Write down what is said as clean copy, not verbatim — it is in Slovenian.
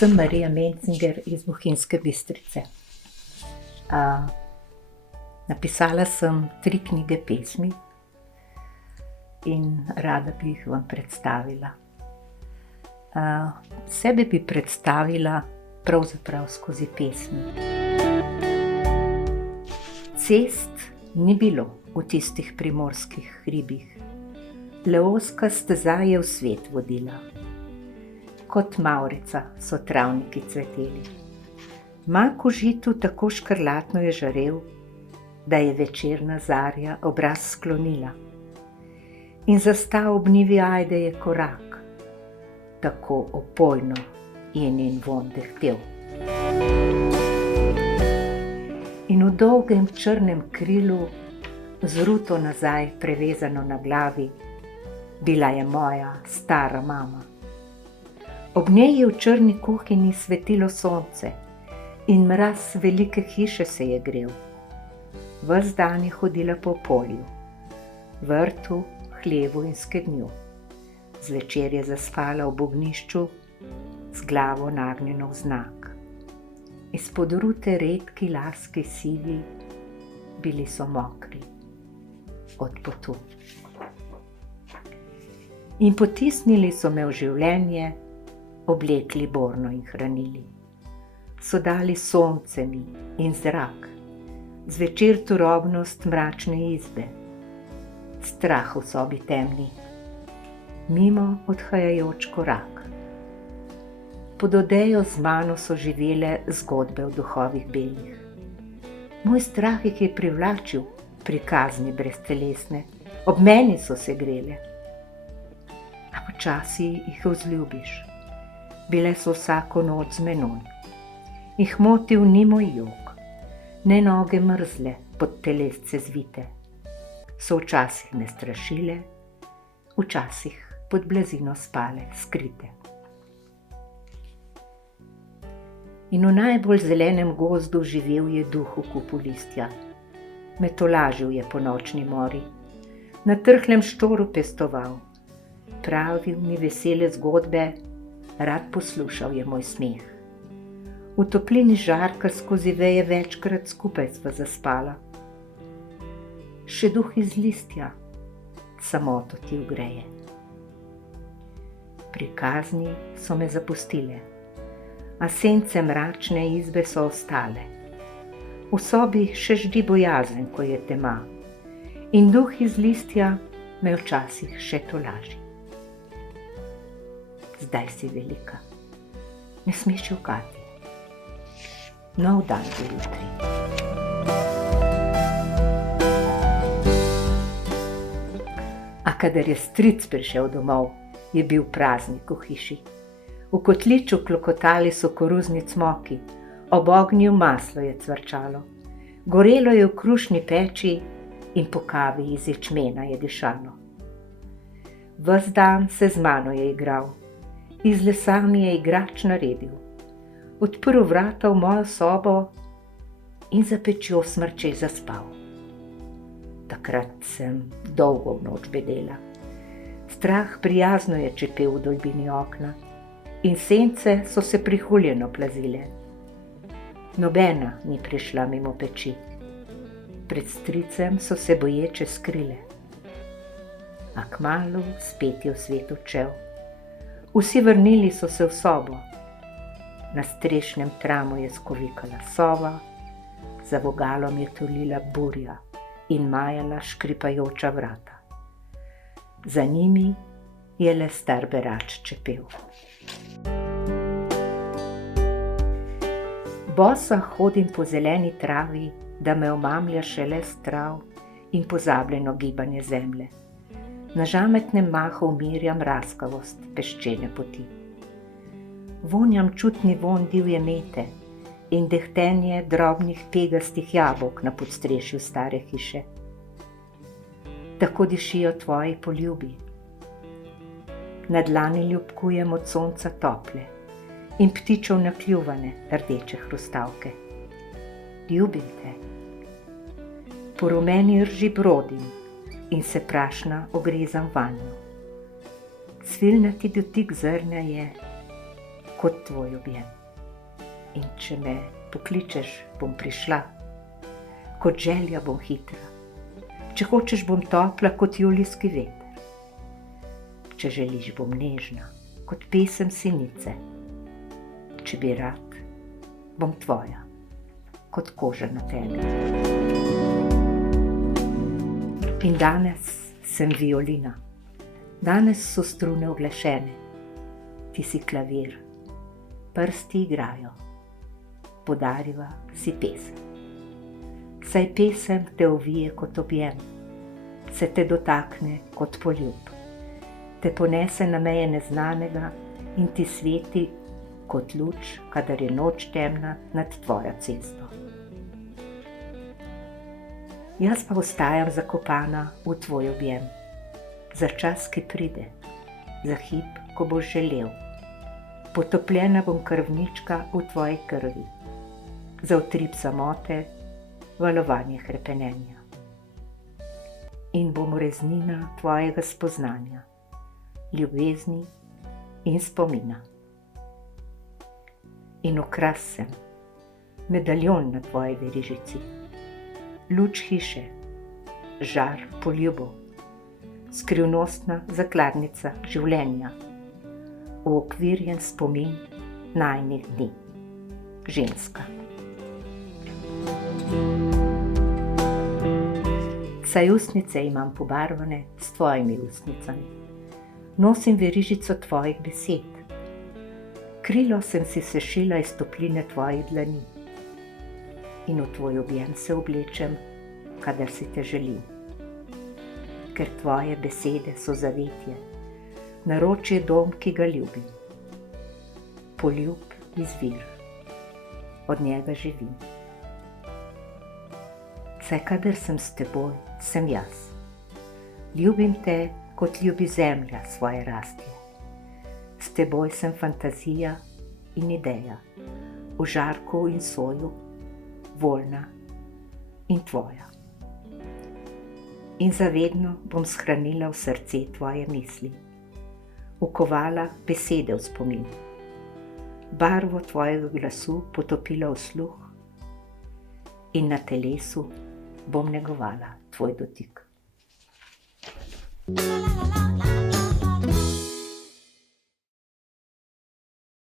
Sem Marija Mencinger iz Bohinjske Bistrice. Napisala sem 3 knjige pesmi in rada bi jih vam predstavila. Sebe bi predstavila pravzaprav skozi pesmi. Cest ni bilo v tistih primorskih hribih, le ozka steza je v svet vodila. Kot mavrica so travniki cveteli. Mak v žitu tako škrlatno je žarel, da je večerna zarja obraz sklonila. In zastal ob njivi ajde je korak, tako opojno je njen vonj dehtel. In v dolgem črnem krilu, z ruto nazaj prevezano na glavi, bila je moja stara mama. Ob njej je v črni kuhinji svetilo sonce in mraz velike hiše se je grel. Ves dan je hodila po polju, vrtu, hlevu in skednju. Zvečer je zaspala v bobnišču, z glavo nagnjeno vznak. Izpod rute redki laski sivi, bili so mokri od potu. In potisnili so me v življenje, oblekli borno in hranili. So dali sonce mi in zrak, zvečer turobnost mračne izbe, strah v sobi temni, mimo odhajajoč korak. Pod odejo z mano so živele zgodbe o duhovih belih. Moj strah jih je privlačil, prikazni breztelesne, ob meni so se grele. A počasi jih vzljubiš. Bile so vsako noč z menoj. Jih motil ni moj jok, ne noge mrzle pod telesce zvite. So včasih me strašile, včasih pod blazino spale skrite. In v najbolj zelenem gozdu živel je duh v kupu listja. Me tolažil je po nočni mori, na trhlem štoru pestoval, pravil mi vesele zgodbe, rad poslušal je moj smeh. V toplini žarka skozi veje večkrat skupaj sva zaspala. Še duh iz listja samoto ti ugreje. Prikazni so me zapustile, a sence mračne izbe so ostale. V sobi še ždi bojazen, ko je tema, in duh iz listja me včasih še tolaži. Zdaj si velika, ne smeš jokati. Nov dan bo jutri. A kadar je stric prišel domov, je bil praznik v hiši. V kotliču klokotali so koruzni cmoki, ob ognju maslo je cvrčalo. Gorelo je v krušni peči in po kavi iz ječmena je dišalo. Ves dan se z mano je igral, iz lesa mi je igrač naredil. Odprl vrata v mojo sobo in za pečjo smrče zaspal. Takrat sem dolgo v noč bedela. Strah prijazno je čepel v dolbini okna in sence so se prihuljeno plazile. Nobena ni prišla mimo peči. Pred stricem so se boječe skrile. A kmalu spet je v svet odšel. Vsi vrnili so se v sobo. Na strešnem tramu je skovikala sova, za vogalom je tulila burja in majala škripajoča vrata. Za njimi je le star berač čepel. Bosa hodim po zeleni travi, da me omamlja šelest trav in pozabljeno gibanje zemlje. Na žametnem mahu umirjam raskavost peščene poti. Vonjam čutni vonj divje mete in dehtenje drobnih pegastih jabolk na podstrešju stare hiše. tako dišijo tvoji poljubi. Na dlani ljubkujem od sonca tople in ptičev nakljuvane rdeče hrustavke. Ljubim te. Po rumeni rži brodim in se prašna ogrezam vanjo. Svilnati dotik zrnja je kot tvoj objem. In če me pokličeš, bom prišla. Kot želja bom hitra. Če hočeš, bom topla kot julijski veter. Če želiš, bom nežna kot pesem sinice. Če bi rad, bom tvoja kot koža na tebi. In danes sem violina. Danes so strune uglašene. Ti si klavir. Prsti igrajo. Podariva si pesem. Saj pesem te ovije kot objem, se te dotakne kot poljub, te ponese na meje neznanega in ti sveti kot luč, kadar je noč temna nad tvojo cesto. Jaz pa ostajam zakopana v tvoj objem, za čas, ki pride, za hip, ko boš želel. Potopljena bom krvnička v tvoji krvi, za utrip samote, valovanje hrepenenja. In bom reznina tvojega spoznanja, ljubezni in spomina. In okras sem, medaljon na tvoji verižici, luč hiše, žar poljubov, skrivnostna zakladnica življenja, uokvirjen spomin najinih dni, ženska. Saj ustnice imam pobarvane s tvojimi ustnicami. Nosim verižico tvojih besed. Krilo sem si sešila iz topline tvojih dlani. In v tvoj objem se oblečem, kadar si te želim. Ker tvoje besede so zavetje, naročje dom, ki ga ljubim. Poljub izvir, od njega živim. Saj kadar sem s teboj, sem jaz. Ljubim te, kot ljubi zemlja svoje rastje. S teboj sem fantazija in ideja, v žarku in soju, voljna in tvoja. In zavedno bom shranila v srce tvoje misli, ukovala besede v spomin, barvo tvojega glasu potopila v sluh in na telesu bom negovala tvoj dotik.